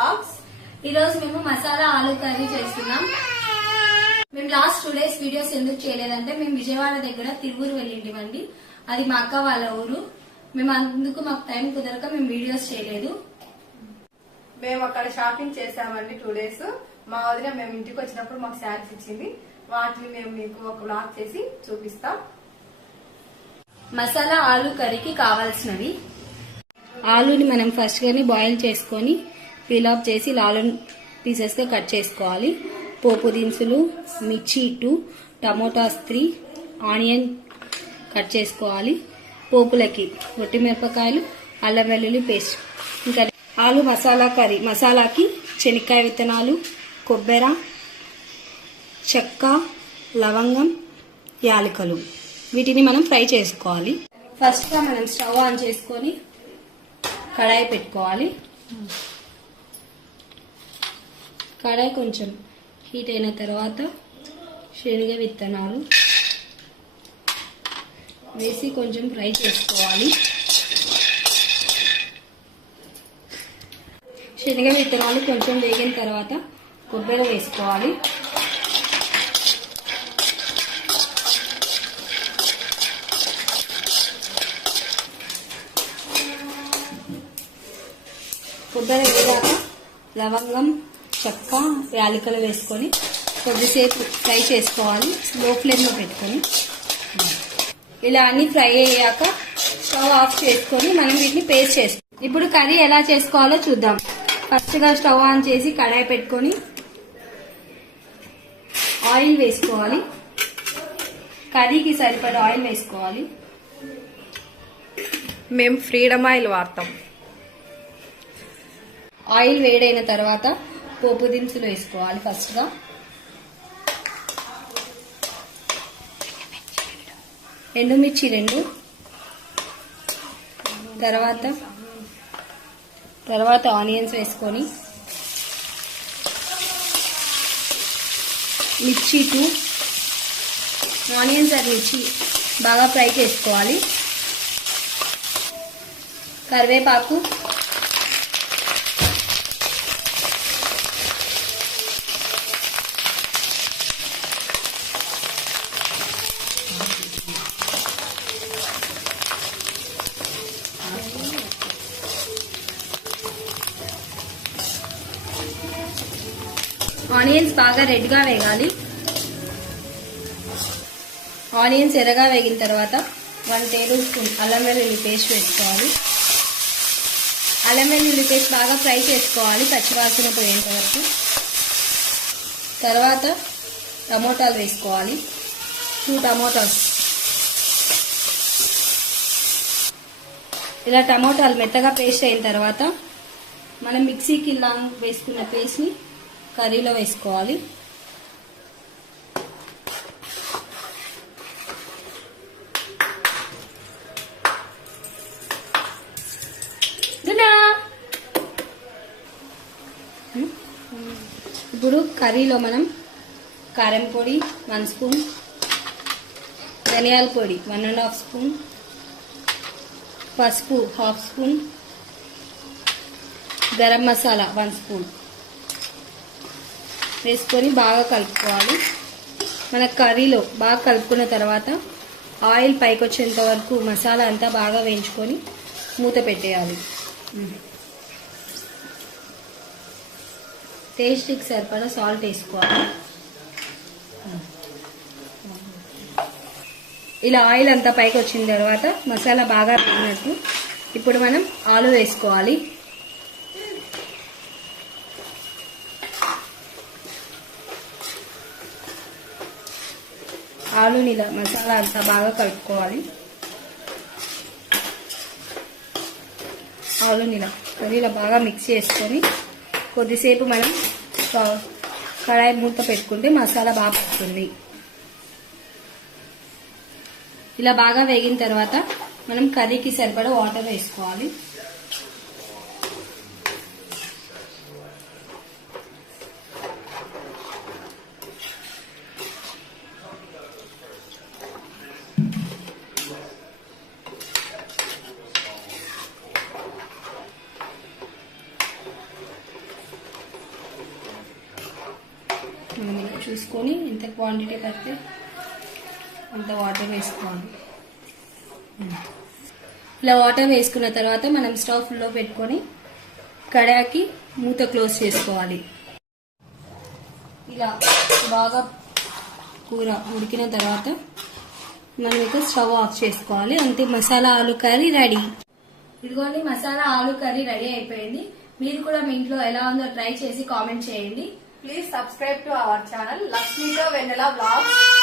Vlogs. ఈ రోజు మేము మసాలా ఆలూ కర్రీ చేస్తున్నాం. మేము లాస్ట్ 2 days వీడియోస్ ఎందుకు చేయలేదంటే మేము విజయవాడ దగ్గర తిరువూరు వెళ్ళింటివండి. అది మా అక్క వాళ్ళ ఊరు. మేము అందుకు మాకు టైం కుదరక మేము వీడియోస్ చేయలేదు. మేము అక్కడ షాపింగ్ చేసామండి 2 days. మా వదిన మేము ఇంటికి వచ్చినప్పుడు మాకు శారీస్ ఇచ్చింది. వాటిని మేము మీకు ఒక వ్లాగ్ చేసి చూపిస్తాం. మసాలా ఆలూ కర్రీకి కావాల్సినవి: ఆలూని మనం ఫస్ట్ గాని బాయిల్ చేసుకొని పీల్ ఆఫ్ చేసి లాలు పీసెస్ గా కట్ చేసుకోవాలి. పోపు దినుసులు, మిర్చి 2, టమోటాస్ 3, ఆనియన్ కట్ చేసుకోవాలి. పోపులకి ఒట్టిమిరపకాయలు, అల్లం వెల్లుల్లి పేస్ట్. ఇంకా ఆలు మసాలా కర్రీ మసాలాకి శనక్కాయ విత్తనాలు, కొబ్బెర, చెక్క, లవంగం, యాలకులు. వీటిని మనం ఫ్రై చేసుకోవాలి. ఫస్ట్ గా మనం స్టవ్ ఆన్ చేసుకొని కడాయి పెట్టుకోవాలి. కడాయి కొంచెం హీట్ అయిన తర్వాత శనగ విత్తనాలు వేసి కొంచెం ఫ్రై చేసుకోవాలి. శనగ విత్తనాలు కొంచెం వేగిన తర్వాత కొబ్బరి వేసుకోవాలి. కొబ్బరి వేగాక లవంగం, చెక్క, యాలకులు వేసుకొని కొద్దిసేపు ఫ్రై చేసుకోవాలి. లో ఫ్లేమ్ లో పెట్టుకొని ఇలా అన్ని ఫ్రై అయ్యాక స్టవ్ ఆఫ్ చేసుకొని మనం వీటిని పేస్ట్ చేసుకోవాలి. ఇప్పుడు కర్రీ ఎలా చేసుకోవాలో చూద్దాం. ఫస్ట్ గా స్టవ్ ఆన్ చేసి కడాయి పెట్టుకొని ఆయిల్ వేసుకోవాలి. కర్రీకి సరిపడా ఆయిల్ వేసుకోవాలి. మేము ఫ్రీడమ్ ఆయిల్ వాడతాం. ఆయిల్ వేడైన తర్వాత పోపు దినుసులు వేసుకోవాలి. ఫస్ట్ గా ఎండుమిర్చి 2, తర్వాత ఆనియన్స్ వేసుకొని మిర్చి 2, ఆనియన్స్ అండ్ మిర్చి బాగా ఫ్రై చేసుకోవాలి. కరివేపాకు, ఆనియన్స్ బాగా రెడ్ గా వేగాలి. ఆనియన్స్ ఎర్రగా వేగిన తర్వాత 1 tablespoon అల్లం వెల్లుల్లి పేస్ట్ వేసుకోవాలి. అల్లం వెల్లుల్లి పేస్ట్ బాగా ఫ్రై చేసుకోవాలి పచ్చివాసన పోయేంత వరకు. తర్వాత టమోటాలు వేసుకోవాలి. 2 టమోటాస్. ఇలా టమోటాలు మెత్తగా పేస్ట్ అయిన తర్వాత మనం మిక్సీకి ఇలా వేసుకున్న పేస్ట్ ని కర్రీలో వేసుకోవాలి. ఇప్పుడు కర్రీలో మనం కారం పొడి 1 స్పూన్, ధనియాల పొడి 1.5 స్పూన్, పసుపు 1/2 స్పూన్, గరం మసాలా 1 స్పూన్ వేసుకొని బాగా కలుపుకోవాలి. మన కర్రీలో బాగా కలుపుకున్న తర్వాత ఆయిల్ పైకి వచ్చేంత వరకు మసాలా అంతా బాగా వేయించుకొని మూత పెట్టేయాలి. టేస్ట్కి సరిపడా సాల్ట్ వేసుకోవాలి. ఇలా ఆయిల్ అంతా పైకి వచ్చిన తర్వాత మసాలా బాగా వేగినట్టు ఇప్పుడు మనం ఆలు వేసుకోవాలి. ఆలుని ఇలా మసాలా అంతా బాగా కలుపుకోవాలి. ఆలుని ఇలా కర్రీలో బాగా మిక్స్ చేసుకొని కొద్దిసేపు మనం కడాయి మూత పెట్టుకుంటే మసాలా బాగా పడుతుంది. ఇలా బాగా వేగిన తర్వాత మనం కర్రీకి సరిపడా వాటర్ వేసుకోవాలి. మనం ఇలా చూసుకొని ఎంత క్వాంటిటీ పడితే అంత వాటర్ వేసుకోవాలి. ఇలా వాటర్ వేసుకున్న తర్వాత మనం స్టవ్ ఫుల్లో పెట్టుకొని కడాయికి మూత క్లోజ్ చేసుకోవాలి. ఇలా బాగా కూర ఉడికిన తర్వాత మనం ఇక స్టవ్ ఆఫ్ చేసుకోవాలి. అంతే, మసాలా ఆలు కర్రీ రెడీ. ఇదిగోండి, మసాలా ఆలు కర్రీ రెడీ అయిపోయింది. మీరు కూడా మీ ఇంట్లో ఎలా ఉందో ట్రై చేసి కామెంట్ చేయండి. Please subscribe to our channel లక్ష్మీతో వెన్నెల వ్లాగ్స్.